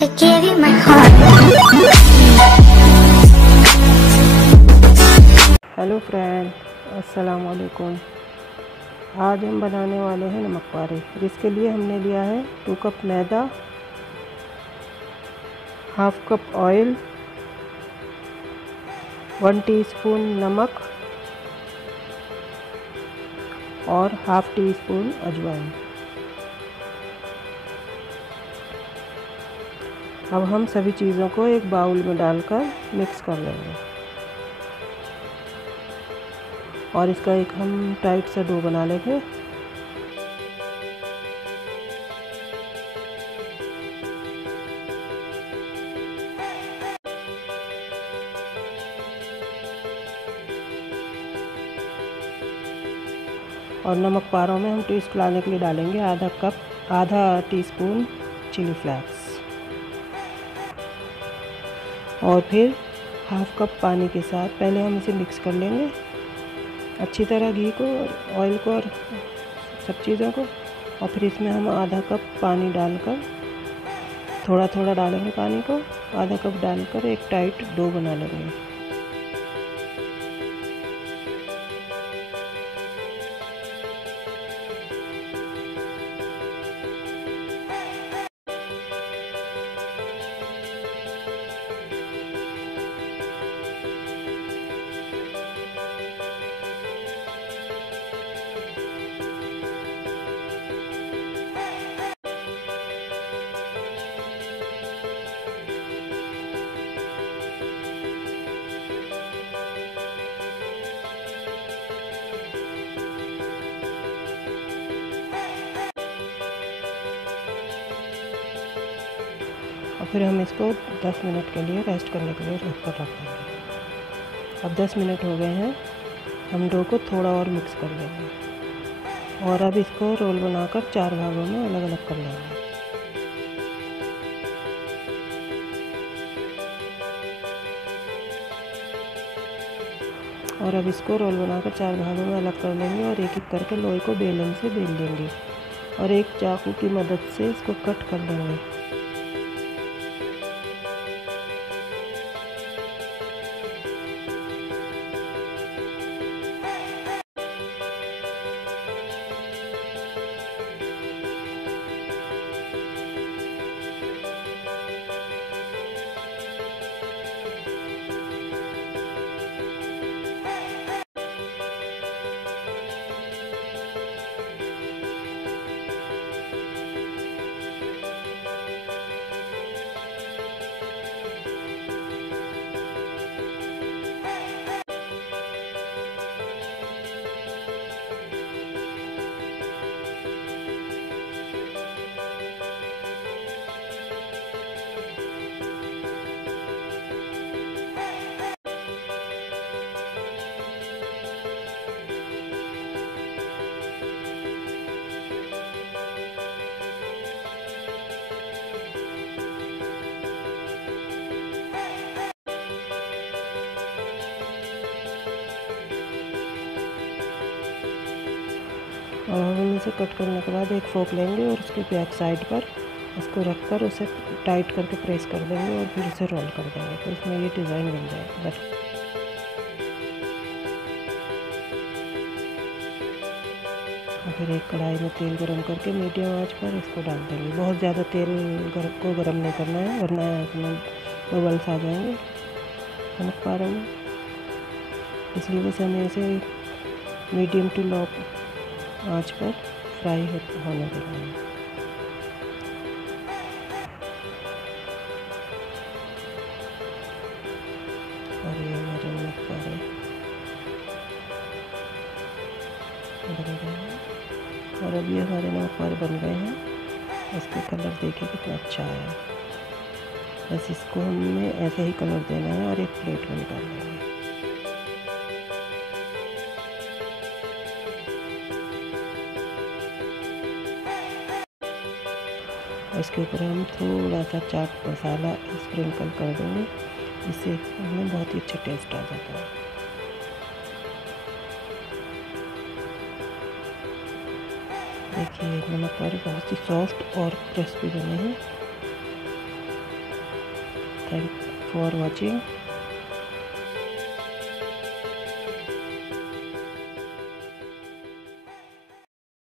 I gave you my heart. Hello friend, अस्सलाम वालेकुम। आज हम बनाने वाले हैं नमक पारे। जिसके लिए हमने लिया है 2 कप मैदा, हाफ कप ऑयल, 1 टीस्पून नमक और हाफ टी स्पून अजवाइन। अब हम सभी चीज़ों को एक बाउल में डालकर मिक्स कर लेंगे और इसका एक हम टाइट सा डो बना लेंगे। और नमक पारों में हम टेस्ट लाने के लिए डालेंगे आधा टीस्पून चिली फ्लेक्स और फिर हाफ कप पानी के साथ पहले हम इसे मिक्स कर लेंगे अच्छी तरह, घी को और ऑयल को और सब चीज़ों को। और फिर इसमें हम आधा कप पानी डालकर, थोड़ा थोड़ा डालेंगे पानी को, आधा कप डालकर एक टाइट डो बना लेंगे। और फिर हम इसको 10 मिनट के लिए रेस्ट करने के लिए रख देंगे। अब 10 मिनट हो गए हैं, हम डो को थोड़ा और मिक्स कर लेंगे और अब इसको रोल बनाकर 4 भागों में अलग अलग कर लेंगे। और अब इसको रोल बनाकर 4 भागों में अलग कर लेंगे और एक एक करके लोई को बेलन से बेल लेंगे और एक चाकू की मदद से इसको कट कर लेंगे। और हम इसे कट करने के बाद एक फोक लेंगे और उसके बैक साइड पर उसको रखकर उसे टाइट करके प्रेस कर देंगे और फिर उसे रोल कर देंगे, तो इसमें ये डिज़ाइन बन जाएगा। और फिर एक कढ़ाई में तेल गरम करके मीडियम आंच पर इसको डाल देंगे। बहुत ज़्यादा तेल को गरम नहीं करना है वरना इसमें बबल्स आ जाएंगे नमक पारों में, इसलिए बस हमें इसे मीडियम टू लो आंच पर फ्राई होने देना है। और ये हमारे नमक पारे बन गए हैं। और अब ये हमारे नमक पारे बन गए हैं। इसका कलर देखिए कितना अच्छा है। बस इसको हमें ऐसे ही कलर देना है और एक प्लेट में निकाल देंगे। इसके ऊपर हम थोड़ा सा चाट मसाला स्प्रिंकल कर देंगे, जिससे हमें बहुत ही अच्छा टेस्ट आ जाता है। देखिए नमक पारे बहुत ही सॉफ्ट और क्रिस्पी बने हैं। Thank for watching.